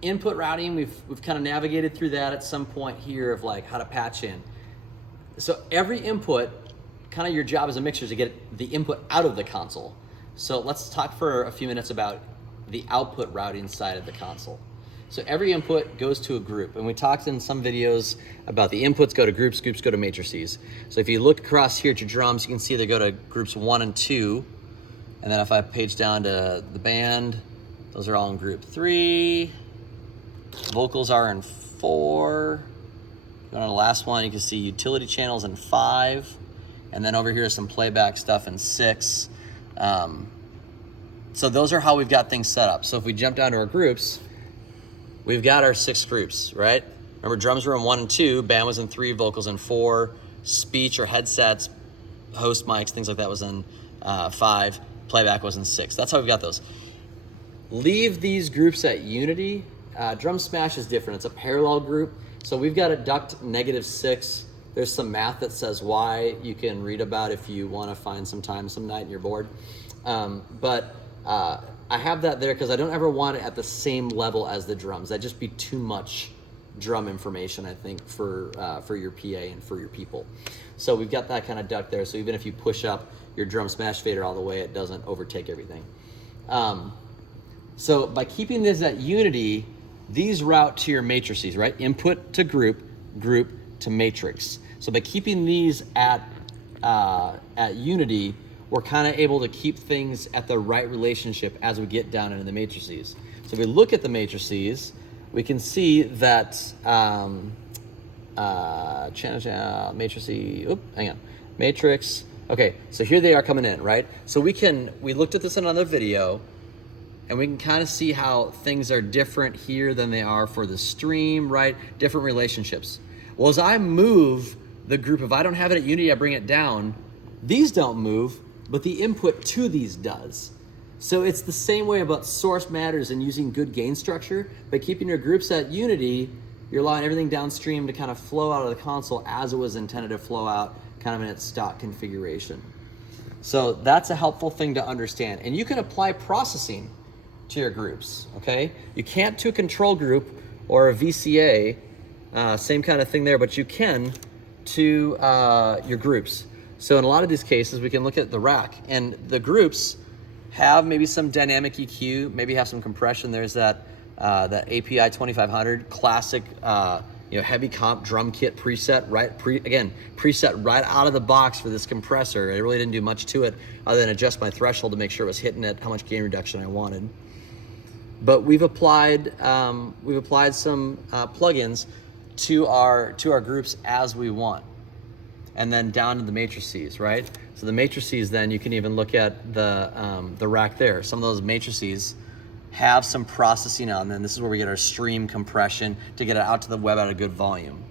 Input routing, we've kind of navigated through that at some point here of like how to patch in. So every input, kind of your job as a mixer is to get the input out of the console. So let's talk for a few minutes about the output routing side of the console. So every input goes to a group, and we talked in some videos about the inputs go to groups, groups go to matrices. So if you look across here at your drums, you can see they go to groups 1 and 2. And then if I page down to the band, those are all in group 3. Vocals are in 4. Going on the last one, you can see utility channels in 5. And then over here is some playback stuff in 6. So those are how we've got things set up. So if we jump down to our groups, we've got our 6 groups, right? Remember, drums were in 1 and 2, band was in 3, vocals in 4, speech or headsets, host mics, things like that was in 5, playback was in 6. That's how we've got those. Leave these groups at unity. Drum smash is different. It's a parallel group. So we've got a duct -6. There's some math that says why you can read about if you want to find some time some night and you're bored. I have that there because I don't ever want it at the same level as the drums. That'd just be too much drum information, I think, for your PA and for your people. So we've got that kind of duct there. So even if you push up your drum smash fader all the way, it doesn't overtake everything. So by keeping this at unity, these route to your matrices, right? Input to group, group to matrix. So by keeping these at unity, we're kind of able to keep things at the right relationship as we get down into the matrices. So if we look at the matrices, we can see that matrix. Okay, so here they are coming in, right? So we looked at this in another video, and we can kind of see how things are different here than they are for the stream, right? Different relationships. Well, as I move the group, if I don't have it at unity, I bring it down, these don't move, but the input to these does. So it's the same way about source matters and using good gain structure. By keeping your groups at unity, you're allowing everything downstream to kind of flow out of the console as it was intended to flow out, kind of in its stock configuration. So that's a helpful thing to understand. And you can apply processing to your groups, okay? You can't to a control group or a VCA, same kind of thing there, but you can to your groups. So in a lot of these cases, we can look at the rack, and the groups have maybe some dynamic EQ, maybe have some compression. There's that API 2500 classic, heavy comp drum kit preset, preset right out of the box for this compressor. I really didn't do much to it other than adjust my threshold to make sure it was hitting at how much gain reduction I wanted. But we've applied some plugins to our groups as we want. And then down to the matrices, right? So the matrices, then you can even look at the rack there. Some of those matrices have some processing on them. This is where we get our stream compression to get it out to the web at a good volume,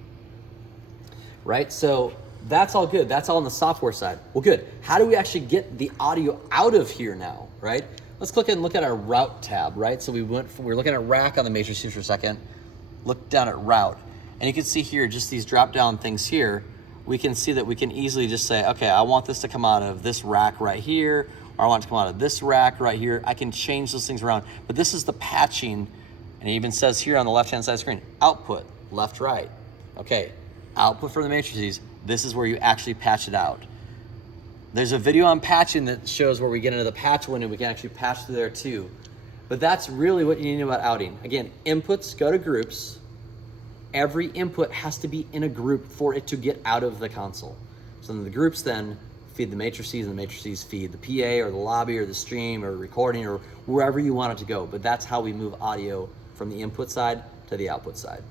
right? So that's all good. That's all on the software side. Well, good. How do we actually get the audio out of here now, right? Let's look at our route tab, right? So we were looking at rack on the matrices for a second. Look down at route, and you can see here just these drop down things here. We can see that we can easily just say, okay, I want this to come out of this rack right here, or I want it to come out of this rack right here. I can change those things around, but this is the patching, and it even says here on the left-hand side of the screen, output, left, right. Okay, output from the matrices, this is where you actually patch it out. There's a video on patching that shows where we get into the patch window, we can actually patch through there too. But that's really what you need to know about outing. Again, inputs go to groups. Every input has to be in a group for it to get out of the console. So then the groups then feed the matrices, and the matrices feed the PA or the lobby or the stream or recording or wherever you want it to go. But that's how we move audio from the input side to the output side.